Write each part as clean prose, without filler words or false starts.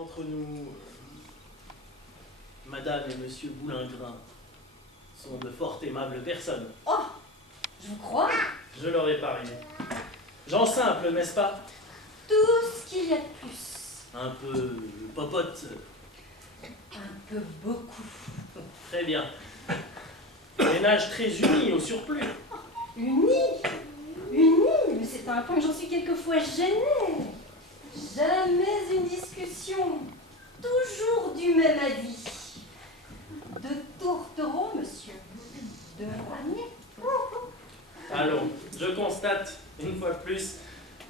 Entre nous, Madame et Monsieur Boulingrin sont de fort aimables personnes. Oh, je vous crois. Je l'aurais parié. Gens simples, n'est-ce pas? Tout ce qu'il y a de plus. Un peu popote. Un peu beaucoup. Très bien. Ménage très uni au surplus. Unis, unis, mais c'est un point que j'en suis quelquefois gênée. Jamais une discussion. Toujours du même avis. De tourtereaux, monsieur. De panier. Allons, je constate, une fois de plus,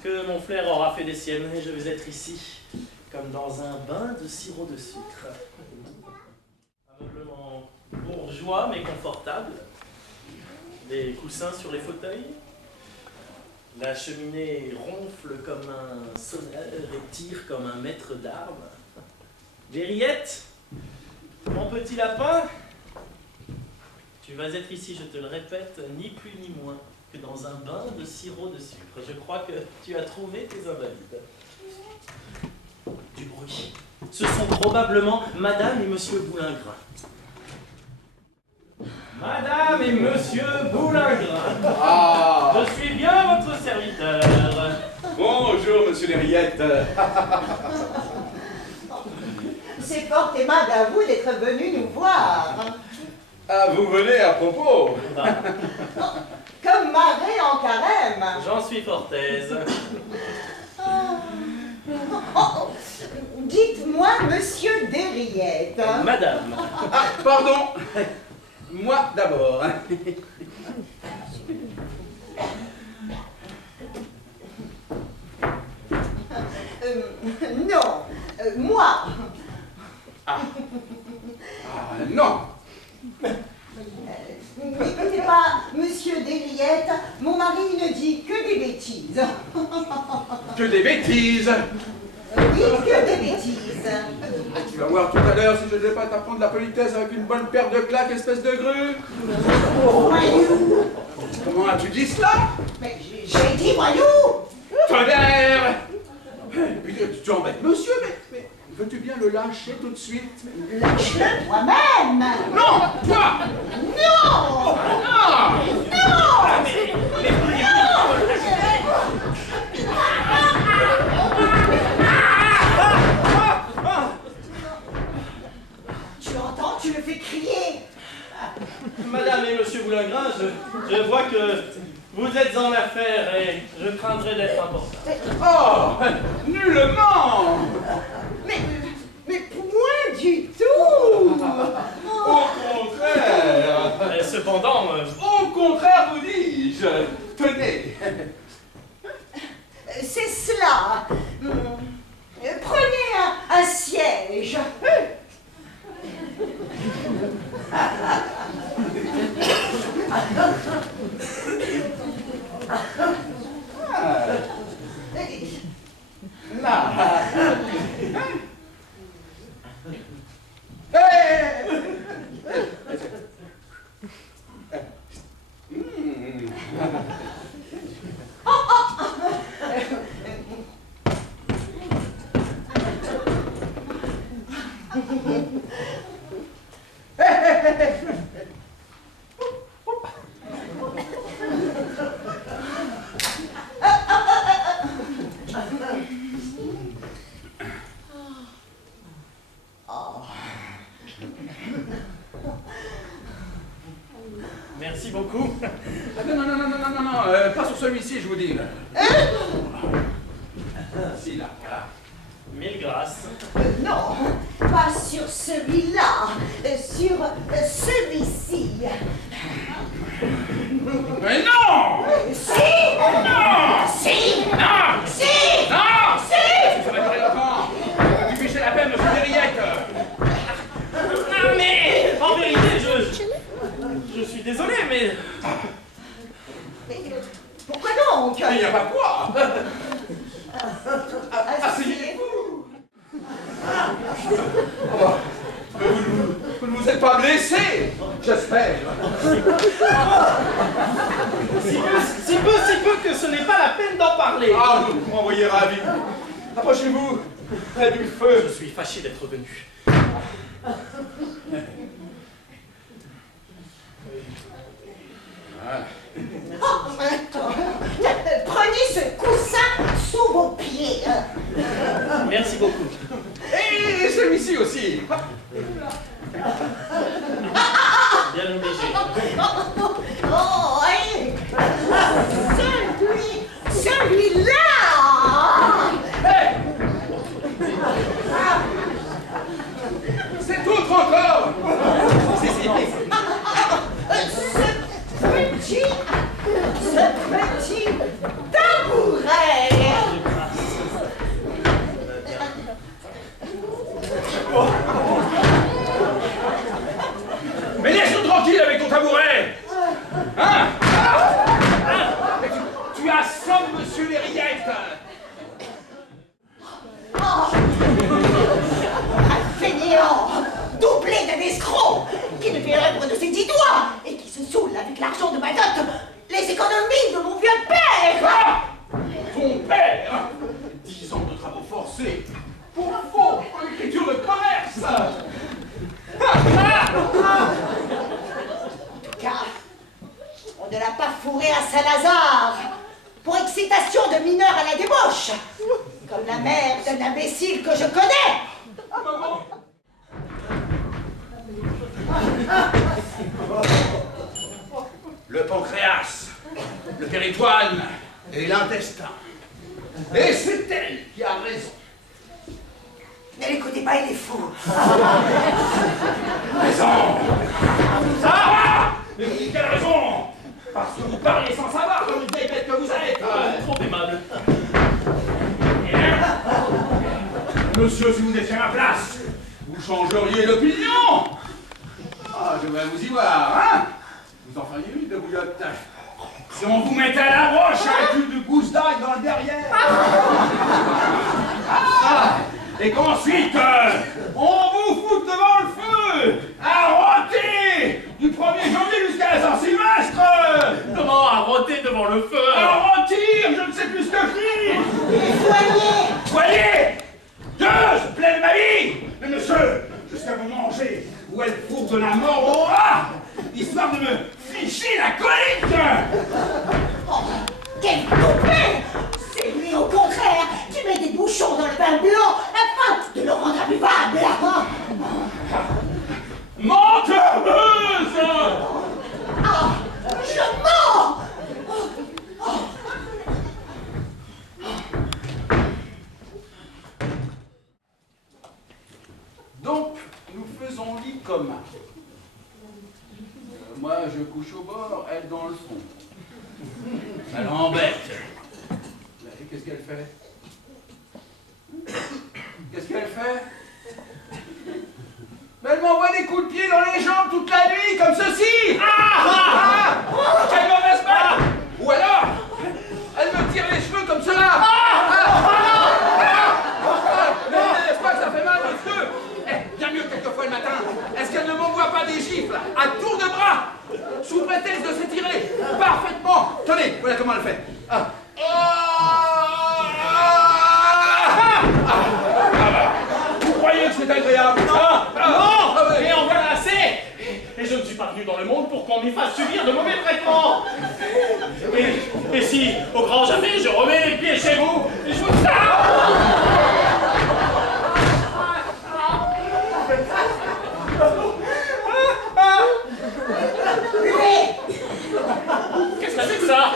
que mon flair aura fait des siennes et je vais être ici, comme dans un bain de sirop de sucre. Ameublement bourgeois mais confortable. Des coussins sur les fauteuils. La cheminée ronfle comme un sonneur et tire comme un maître d'armes. Des rillettes, mon petit lapin. Tu vas être ici, je te le répète, ni plus ni moins que dans un bain de sirop de sucre. Je crois que tu as trouvé tes invalides. Du bruit. Ce sont probablement Madame et Monsieur Boulingrin. Madame et Monsieur Boulingrin. Ah! Je suis bien votre serviteur. Bonjour, Monsieur Lériette. C'est fort aimable à vous d'être venu nous voir. Ah, vous venez à propos. Comme marée en carême. J'en suis fort aise. Oh, dites-moi, Monsieur Desrillettes. Madame. Ah, pardon. Moi d'abord. Non, moi. Ah. Ah, non. N'écoutez pas, Monsieur Desrillettes, mon mari ne dit que des bêtises. Que des bêtises. Oui, que des bêtises. Ah, tu vas voir tout à l'heure si je ne vais pas t'apprendre la politesse avec une bonne paire de claques, espèce de grue. Voyou. Comment as-tu dit cela? Mais j'ai dit voyou. Tonnerre! Puis tu embêtes monsieur, mais veux-tu bien le lâcher tout de suite? Lâche-le toi-même. Non! Toi! Non. Non! Tu entends, tu le fais crier. Madame et Monsieur Boulingrin, je vois que vous êtes en affaires et je craindrais d'être important. Oh! Nullement! Mais point du tout. Au contraire! Et cependant, Au contraire, vous dis-je! Tenez! C'est cela. Prenez un siège. merci beaucoup. Ah, non, pas sur celui-ci, je vous dis. Si, là, voilà. Mille grâces. Non, pas sur celui-là, sur celui-ci. Mais non! Si! Non! Si! Non! Si! Non! Si! Ça va durer longtemps! Tu fichez la peine, monsieur Lériette! Ah, mais en vérité, je suis désolé, mais Mais pourquoi donc? Il n'y a pas de quoi! Asseyez-vous. Oh, vous ne vous êtes pas blessé, j'espère. si peu que ce n'est pas la peine d'en parler. Ah, vous m'envoyez ravi. Approchez-vous. Près du feu. Je suis fâché d'être venu. Ah. Oh, maintenant, prenez ce coussin sous vos pieds. Merci beaucoup. Et celui-ci aussi. Bien obligé. Oh, et celui-là. Hey! C'est autre encore. Ce petit tabouret. Mais laisse-nous tranquille avec ton tabouret. Hein? Mais tu assommes Monsieur Lériette. Oh. Un fainéant, doublé d'un escroc, qui ne fait l'œuvre de ses 10 doigts et qui se saoule avec l'argent de ma dot, les économies de mon vieux père. Ah! Ton père! 10 ans de travaux forcés pour faux en écriture de commerce. En tout cas, on ne l'a pas fourré à Saint-Lazare pour excitation de mineurs à la débauche, comme la mère d'un imbécile que je connais. Le pancréas, le péritoine et l'intestin. Et c'est elle qui a raison. Ne l'écoutez pas, il est fou. Raison! Ça va! Mais quelle raison? Parce que vous parlez sans savoir comme une vieille bête que vous êtes. Trop aimable. Eh bien, monsieur, si vous étiez à ma place, vous changeriez d'opinion. Ah, je vais vous y voir, hein? Vous en feriez une de bouillotte. Si on vous mettait à la roche avec une gousse d'ail dans le derrière. Ah, et qu'ensuite, on vous fout devant le feu, à rôter, du 1er janvier jusqu'à la Saint-Sylvestre. Comment arroter devant le feu? À rôtir, je ne sais plus ce que je dis. Soignez. Soyez! Que je plaide ma vie! Mais monsieur, jusqu'à vous manger, ou elle fourre de la mort au rat, histoire de me ficher la colique! Oh, quel coupé! C'est lui, au contraire, qui met des bouchons dans le pain blanc afin de le rendre imbuvable. Menteuse! Ah, je mens! Donc, nous faisons lit commun. Moi, je couche au bord, elle dans le fond. Ça l'embête. Et qu'est-ce qu'elle fait? Qu'est-ce qu'elle fait? Mais elle m'envoie des coups de pied dans les jambes toute la nuit, comme ceci! Quelle mauvaise mère! Ou alors, elle me tire les cheveux comme cela! N'est-ce pas que ça fait mal, monsieur? Bien mieux quelquefois le matin. Est-ce qu'elle ne m'envoie pas des gifles à tour de bras, sous prétexte de s'étirer parfaitement? Tenez, voilà comment elle fait. Vous croyez que c'est agréable? Non! Et en voilà assez! Et je ne suis pas venu dans le monde pour qu'on m'y fasse subir de mauvais traitements! Et si, au grand jamais, je remets les pieds chez vous, et je vous Qu'est-ce que c'est que ça?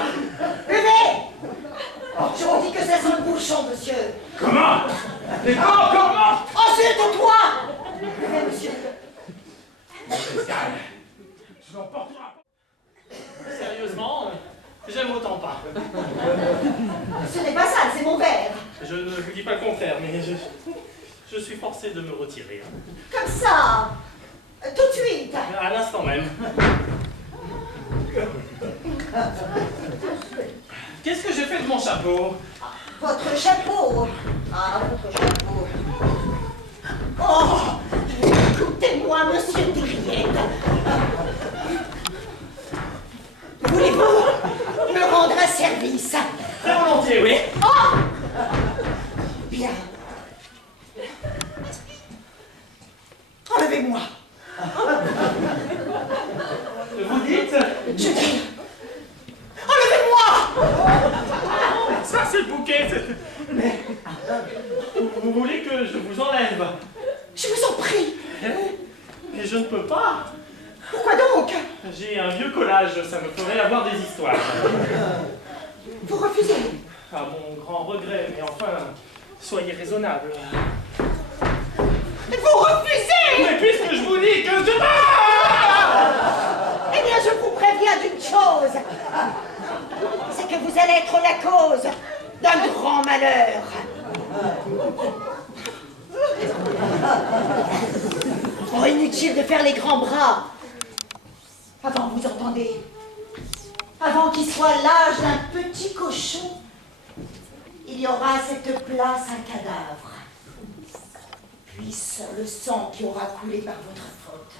Buvez! Je vous dis que c'est son bouchon, monsieur. Comment? Les corps encore morts? Ensuite, toi! Buvez, monsieur. Tu n'en porteras pas. Sérieusement, j'aime autant pas. Ce n'est pas ça, c'est mon verre. Je ne vous dis pas le contraire, mais je suis forcé de me retirer. Comme ça. Tout de suite. À l'instant même. Qu'est-ce que j'ai fait de mon chapeau? Votre chapeau. Ah, votre chapeau. Oh, écoutez-moi, monsieur Dériette. Voulez-vous me rendre un service? Très volontiers, oui. Oh! Bien. Enlevez-moi. Vous dites? Je dis, enlevez-moi. Ça, c'est le bouquet. Mais vous voulez que je vous enlève? Je vous en prie. Mais je ne peux pas. Pourquoi donc? J'ai un vieux collage, ça me ferait avoir des histoires. Vous refusez? À mon grand regret, mais enfin, soyez raisonnable. Vous refusez? Mais puisque je vous dis que je... Eh bien, je vous préviens d'une chose. C'est que vous allez être la cause d'un grand malheur. Oh, inutile de faire les grands bras. Avant, vous entendez? Avant qu'il soit l'âge d'un petit cochon, il y aura à cette place un cadavre. Puisse le sang qui aura coulé par votre faute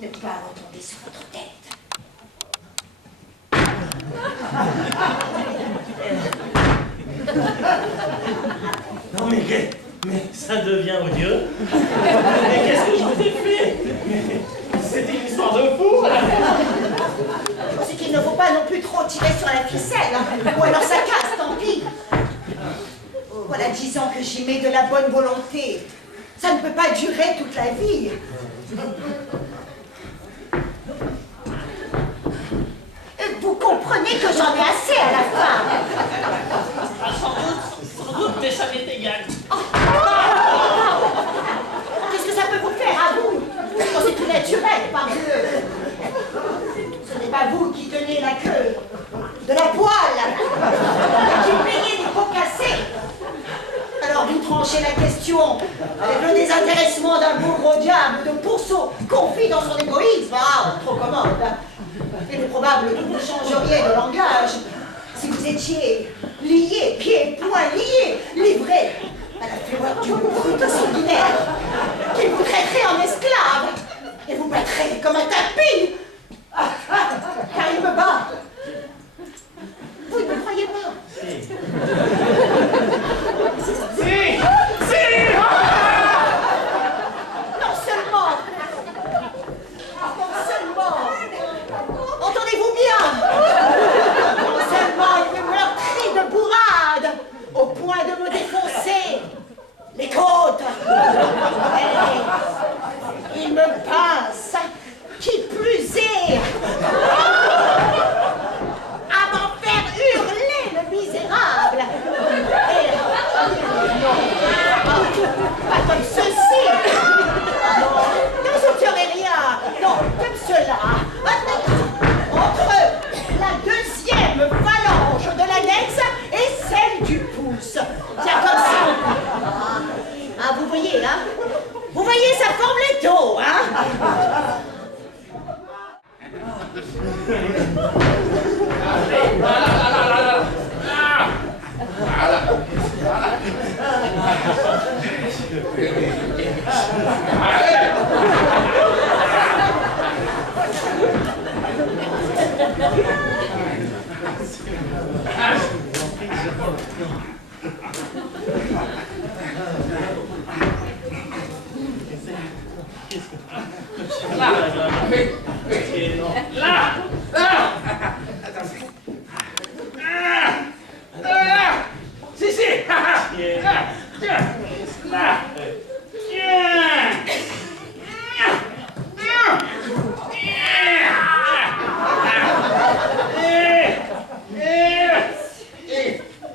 ne pas retomber sur votre tête. Non mais ça devient odieux. Mais qu'est-ce que je vous ai fait? C'était une histoire de fou. C'est qu'il ne faut pas non plus trop tirer sur la ficelle, hein. Ou alors ça casse, tant pis. Voilà 10 ans que j'y mets de la bonne volonté. Ça ne peut pas durer toute la vie. Vous comprenez que j'en ai assez à la fin. Ah, sans doute, mais ça m'est égal. Qu'est-ce que ça peut vous faire à vous? Oh, c'est tout naturel, parbleu. Ce n'est pas vous qui tenez la queue de la poêle et qui payez des pots cassés. Alors vous tranchez la question avec le désintéressement d'un bourreau diable de pourceau confit dans son égoïsme. Ah, trop commode. Il est probable que vous changeriez de langage si vous étiez liés, pieds et poings liés, livrés à la fureur du brute sanguinaire qui vous traiterait en esclave et vous battrait comme un tapis. Car il me bat. Vous ne me croyez pas? Si. Non seulement, entendez-vous bien? Non seulement il me meurtrit de bourrade au point de me défoncer les côtes, mais il me pince, qui plus est, à m'en faire hurler le misérable. Et, pas comme ceci. Ne vous obtiendrez rien. Non, comme cela. Entre la deuxième phalange de l'index et celle du pouce. Tiens, comme ça. Ah, vous voyez, hein? Vous voyez, ça forme les dos, hein?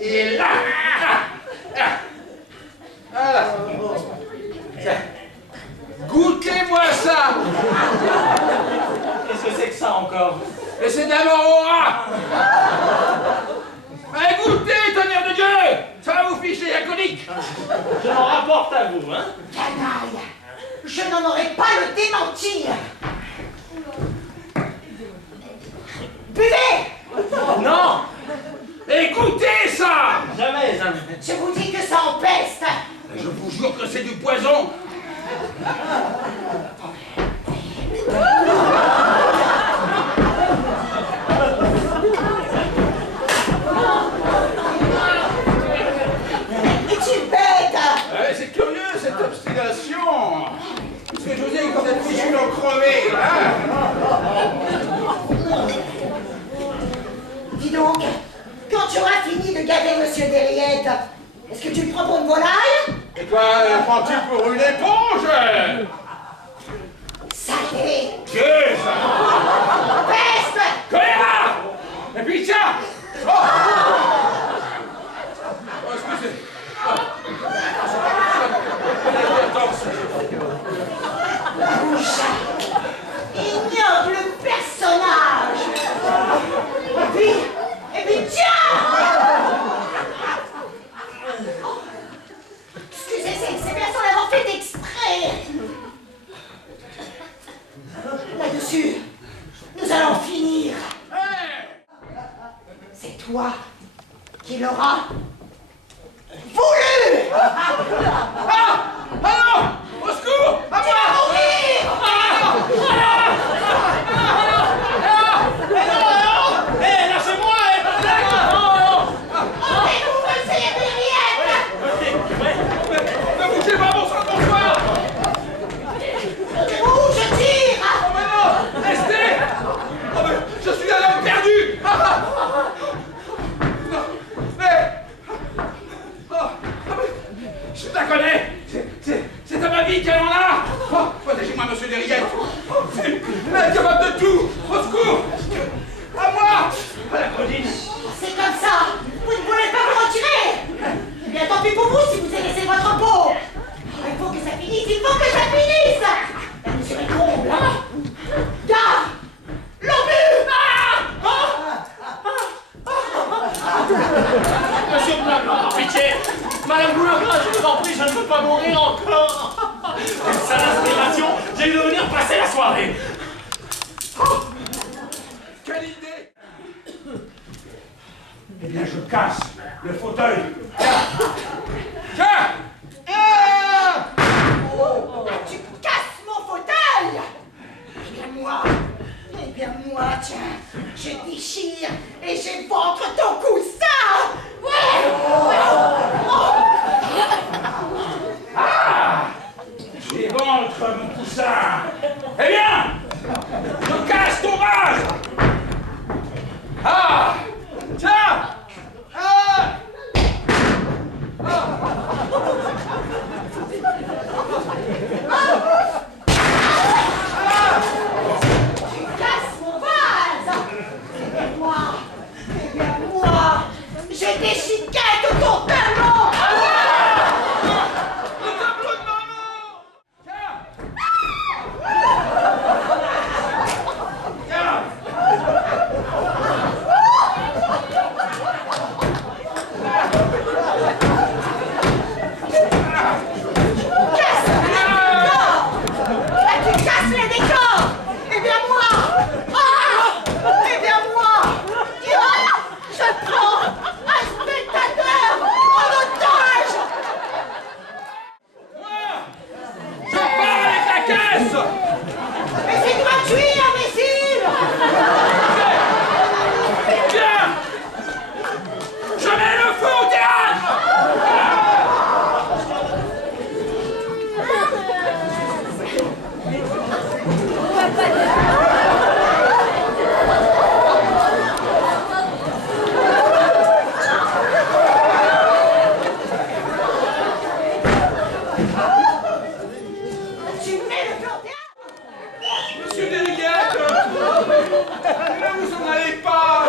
Et là. Voilà. Goûtez-moi ça. Qu'est-ce que c'est que ça encore? Et c'est d'abord au rat. Allez, goûtez, tonnerre de Dieu. Ça va vous ficher la colique. Je m'en rapporte à vous, hein? Canaille, je n'en aurai pas le démentir. Buvez! Non! Écoutez ça. Jamais, hein. Je vous dis que ça empeste. Je vous jure que c'est du poison. Es-tu bête? C'est curieux cette obstination. Ce que je vous ai tu auras fini de gaver Monsieur Derriette, est-ce que tu le prends pour une volaille? Et toi, prends-tu pour une éponge? Saleté! Qu'est-ce ça? Peste! Choléra! Et puis tiens! Oh! Oh, excusez. Ignoble personnage! Et puis tiens! Excusez, c'est bien sans l'avoir fait exprès! Là-dessus, nous allons finir. C'est toi qui l'auras voulu! Ah! Ah non! Au secours! À moi! Lâchez-moi! Rendez-vous, monsieur Derriette! Ne bougez pas, bon sang, bonsoir! Où je tire! Oh mais non! Restez! Oh mais je suis un homme perdu! Non, mais... Oh, mais... Je la connais! C'est à ma vie qu'elle en a! Oh, protégez-moi, monsieur Derriette! Elle est capable de tout! Au secours! À moi! À la Claudine! C'est comme ça! Vous ne voulez pas vous retirer! Eh bien, tant pis pour vous si vous avez laissé votre peau! Il faut que ça finisse! Il faut que ça finisse! Monsieur le comble, hein? Gare! L'obus! Monsieur Blabla, par pitié! Madame Boulevard, je vous en prie, je ne veux pas mourir encore! Quelle sale inspiration! J'ai eu de venir passer la soirée! Quelle idée! Eh bien, je casse le fauteuil! Tiens! Tu casses mon fauteuil! Eh bien moi, tiens, je déchire et j'éventre ton coussin! Ouais! Ah! J'éventre mon coussin! Eh bien! Je casse ton vase! Ah! Tiens! Ah! Tu casses mon vase! Eh bien moi, je déchiquette ton tableau! Le tableau de maman! Tiens! Tiens! Tu casses les décors! Eh bien moi! Eh bien moi! Je prends un spectateur en otage! Moi! Je pars avec la caisse! Mais c'est gratuit, imbécile! Tiens! Je mets le feu au théâtre! Tu mets le feu au théâtre! Monsieur Derriette! Ne vous en allez pas!